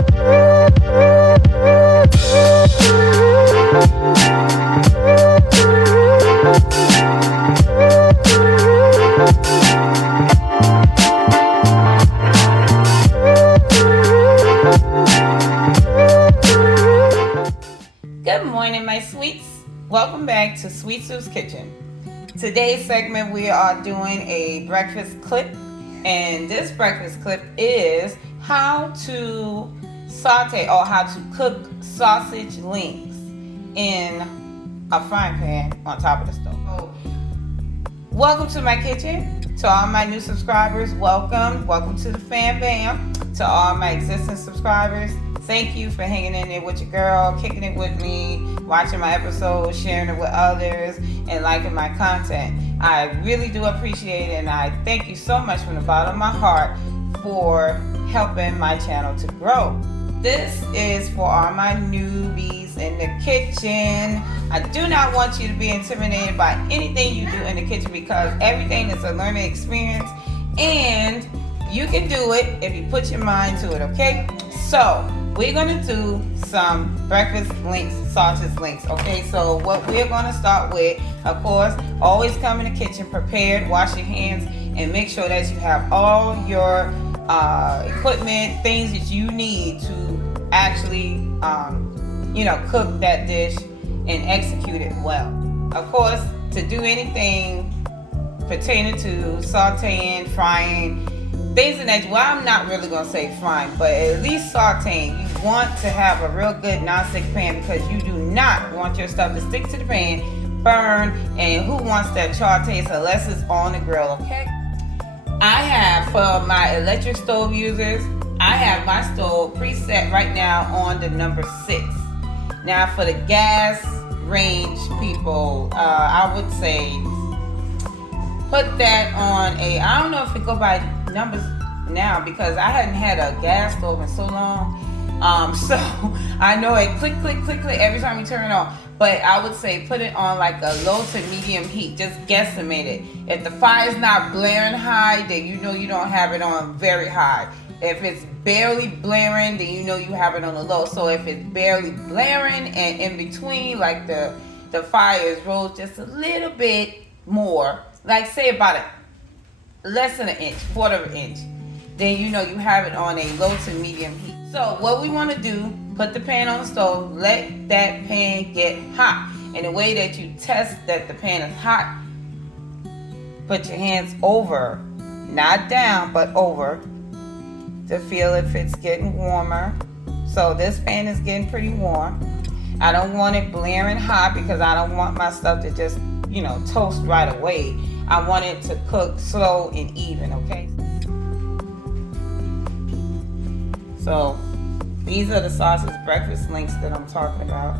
Good morning, my sweets. Welcome back to Sweet Sue's Kitchen. Today's segment, we are doing a breakfast clip, and this breakfast clip is how to saute or how to cook sausage links in a frying pan on top of the stove. So, welcome to my kitchen. To all my new subscribers, welcome to the fam bam. To all my existing subscribers, thank you for hanging in there with your girl, kicking it with me, watching my episodes, sharing it with others, and liking my content. I really do appreciate it, and I thank you so much from the bottom of my heart for helping my channel to grow. This is for all my newbies in the kitchen. I do not want you to be intimidated by anything you do in the kitchen, because everything is a learning experience, and you can do it if you put your mind to it, okay? So, we're gonna do some breakfast links, sausage links, okay? So what we're gonna start with, of course, always come in the kitchen prepared, wash your hands, and make sure that you have all your equipment, things that you need to actually, cook that dish and execute it well. Of course, to do anything pertaining to sauteing, frying, things in that, well, I'm not really going to say frying, but at least sauteing, you want to have a real good non-stick pan, because you do not want your stuff to stick to the pan, burn, and who wants that char taste unless it's on the grill, okay? I have, for my electric stove users, I have my stove preset right now on the number 6. Now for the gas range people, I would say put that on I don't know if it go by numbers now, because I hadn't had a gas stove in so long. So I know it click every time you turn it on. But I would say put it on like a low to medium heat. Just guesstimate it. If the fire's not blaring high, then you know you don't have it on very high. If it's barely blaring, then you know you have it on the low. So if it's barely blaring and in between, like the fire is rose just a little bit more, like say about less than an inch, quarter of an inch, then you know you have it on a low to medium heat. So what we want to do, put the pan on the stove, let that pan get hot. And the way that you test that the pan is hot, put your hands over, not down, but over, to feel if it's getting warmer. So this pan is getting pretty warm. I don't want it blaring hot, because I don't want my stuff to just, toast right away. I want it to cook slow and even, okay? So these are the sausage breakfast links that I'm talking about.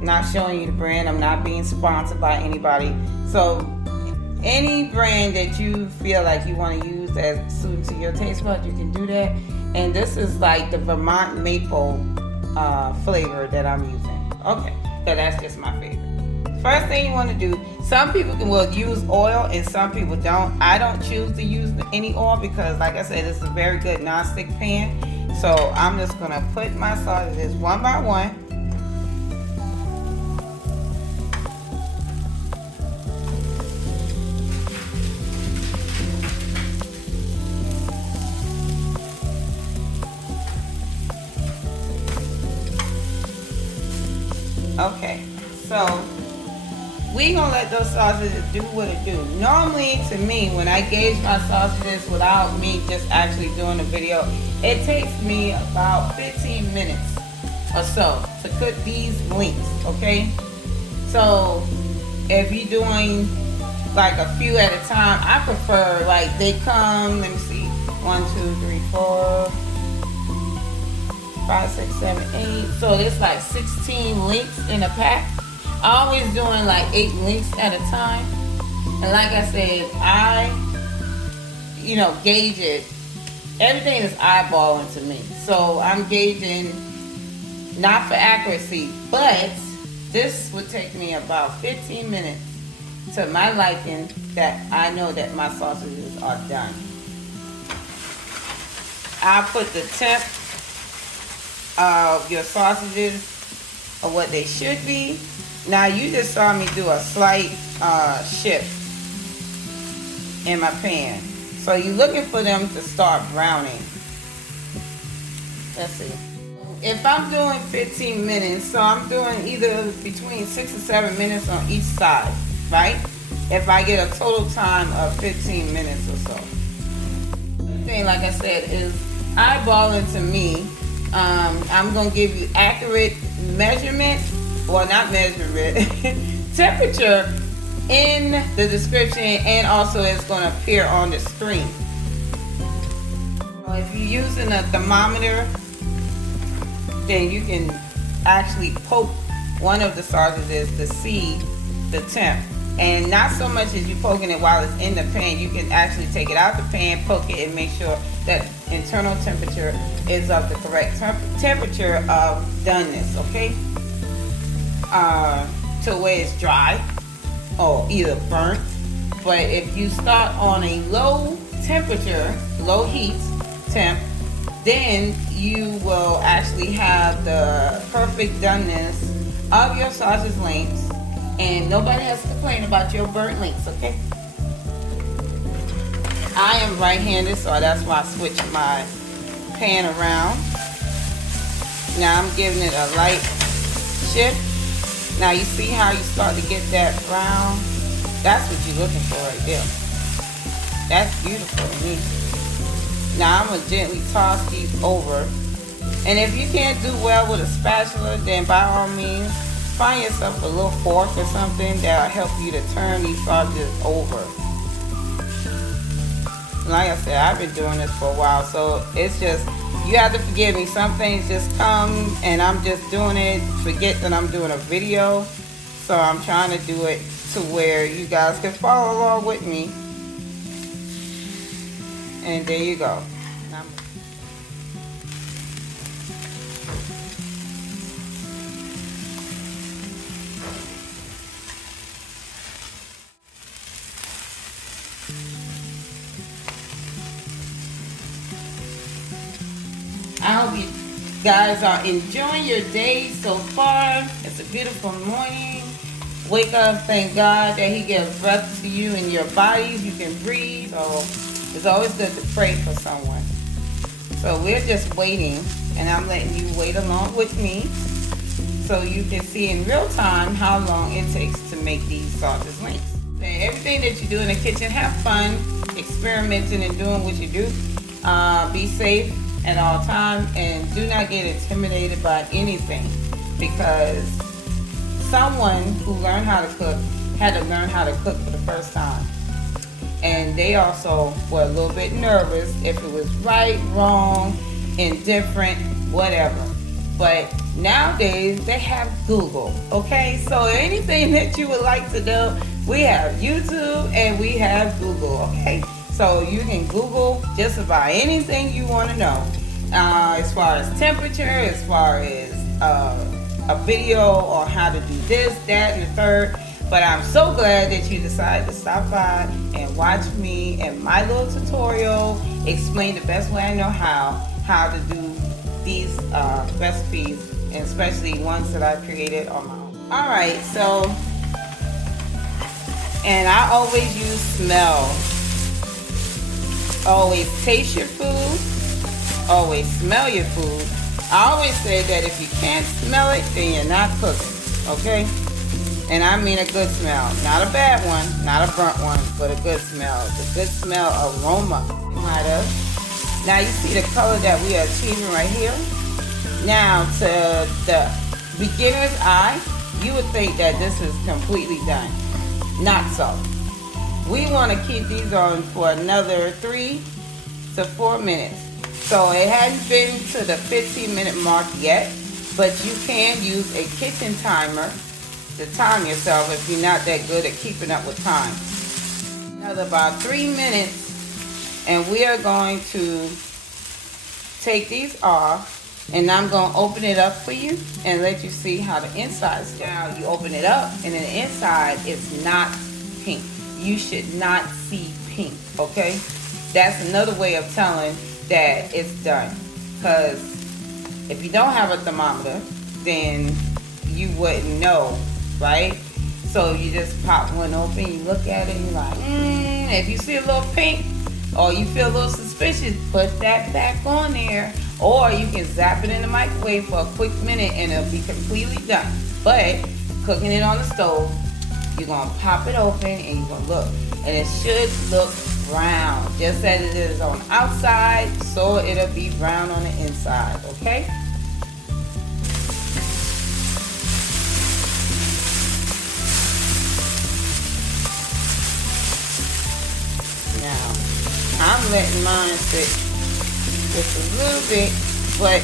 Not showing you the brand. I'm not being sponsored by anybody. So any brand that you feel like you want to use that's suited to your taste buds, you can do that. And this is like the Vermont maple flavor that I'm using. Okay, so that's just my favorite. First thing you want to do, some people will use oil and some people don't. I don't choose to use any oil because, like I said, it's a very good non-stick pan. So I'm just going to put my sausages one by one. Okay, so we gonna let those sausages do what it do. Normally, to me, when I gauge my sausages without me just actually doing the video, it takes me about 15 minutes or so to cook these links, okay? So if you're doing like a few at a time, I prefer like they come, let me see, 1, 2, 3, 4, 5, 6, 7, 8. So there's like 16 links in a pack. I'm always doing like 8 links at a time. And like I said, I gauge it. Everything is eyeballing to me. So I'm gauging, not for accuracy, but this would take me about 15 minutes to my liking, that I know that my sausages are done. I'll put the temp of your sausages or what they should be. Now you just saw me do a slight shift in my pan. So you're looking for them to start browning. Let's see. If I'm doing 15 minutes, so I'm doing either between 6 and 7 minutes on each side, right? If I get a total time of 15 minutes or so. The thing, like I said, is eyeballing to me. I'm going to give you accurate measurement, well, not measurement, temperature in the description, and also it's going to appear on the screen. So if you're using a thermometer, then you can actually poke one of the sausages to see the temp. And not so much as you poking it while it's in the pan, you can actually take it out the pan, poke it, and make sure that internal temperature is of the correct temperature of doneness, okay? To where it's dry or either burnt. But if you start on a low temperature, low heat temp, then you will actually have the perfect doneness of your sausage links, and nobody has to complain about your burnt links, okay? I am right-handed, so that's why I switched my pan around. Now I'm giving it a light shift. Now you see how you start to get that brown? That's what you're looking for right there. That's beautiful to me. Now I'm going to gently toss these over. And if you can't do well with a spatula, then by all means, find yourself a little fork or something that'll help you to turn these sausages over. Like I said, I've been doing this for a while, so it's just, you have to forgive me. Some things just come and I'm just doing it, forget that I'm doing a video. So I'm trying to do it to where you guys can follow along with me. And there you go. I hope you guys are enjoying your day so far. It's a beautiful morning. Wake up, thank God that He gives breath to you in your bodies. You can breathe. So it's always good to pray for someone. So we're just waiting, and I'm letting you wait along with me so you can see in real time how long it takes to make these sausage links. And everything that you do in the kitchen, have fun experimenting and doing what you do. Be safe at all times, and do not get intimidated by anything, because someone who learned how to cook had to learn how to cook for the first time, and they also were a little bit nervous if it was right, wrong, indifferent, whatever. But nowadays they have Google, okay? So anything that you would like to know, we have YouTube and we have Google, okay? So you can Google just about anything you want to know, as far as temperature, as far as a video on how to do this, that, and the third. But I'm so glad that you decided to stop by and watch me and my little tutorial explain the best way I know how to do these recipes, and especially ones that I created on my own. Alright, so, and I always use smell. Always taste your food. Always smell your food. I always say that if you can't smell it, then you're not cooking, okay? And I mean a good smell. Not a bad one, not a burnt one, but a good smell. The good smell aroma. Now you see the color that we are achieving right here. Now to the beginner's eye, you would think that this is completely done. Not so. We want to keep these on for another 3 to 4 minutes. So it hasn't been to the 15-minute mark yet, but you can use a kitchen timer to time yourself if you're not that good at keeping up with time. Another about 3 minutes, and we are going to take these off, and I'm going to open it up for you and let you see how the inside is. Now you open it up, and then the inside is not pink. You should not see pink, okay? That's another way of telling that it's done. Because if you don't have a thermometer, then you wouldn't know, right? So you just pop one open, you look at it, and you're like, if you see a little pink or you feel a little suspicious, put that back on there. Or you can zap it in the microwave for a quick minute and it'll be completely done. But cooking it on the stove, you're gonna pop it open and you're gonna look. And it should look brown, just as it is on the outside, so it'll be brown on the inside, okay? Now, I'm letting mine sit just a little bit, but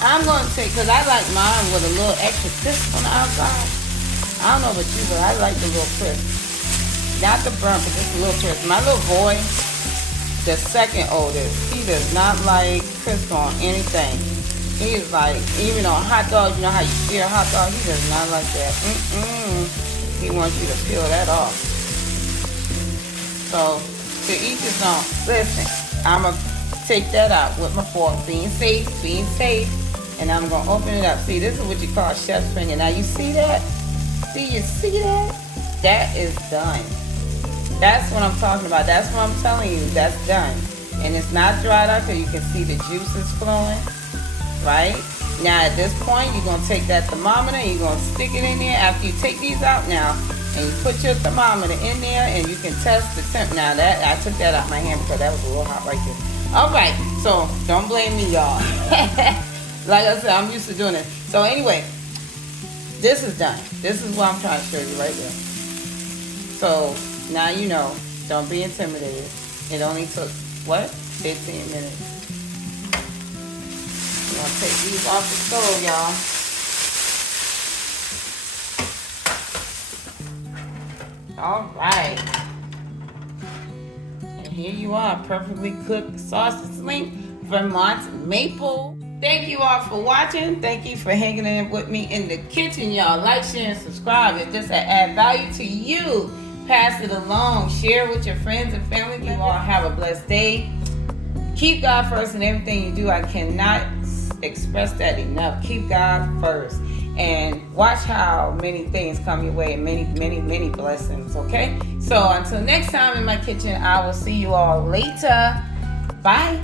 I'm going to take, because I like mine with a little extra crisp on the outside. I don't know about you, but I like the little crisp. Not the burnt, but just a little crisp. My little boy, the second oldest, he does not like crisp on anything. He is like, even on hot dogs, you know how you sear a hot dog? He does not like that. He wants you to peel that off. So, to each his own. Listen, I'm going to take that out with my fork, being safe, and I'm going to open it up. See, this is what you call chef's finger. Now, you see that? You see that? That is done. That's what I'm talking about. That's what I'm telling you. That's done. And it's not dried out because you can see the juices flowing, right? Now, at this point, you're going to take that thermometer and you're going to stick it in there. After you take these out now, and you put your thermometer in there and you can test the temp. Now, that I took that out of my hand because that was a little hot right there. All right, so don't blame me, y'all. Like I said, I'm used to doing it. So anyway, this is done. This is what I'm trying to show you right there. So now you know, don't be intimidated. It only took, what? 15 minutes. I'm gonna take these off the stove, y'all. All right. And here you are, perfectly cooked sausage link, Vermont maple. Thank you all for watching. Thank you for hanging in with me in the kitchen, y'all. Like, share, and subscribe. If this add value to you, pass it along. Share with your friends and family. You all have a blessed day. Keep God first in everything you do. I cannot express that enough. Keep God first. And watch how many things come your way and many blessings, okay? So until next time in my kitchen, I will see you all later. Bye.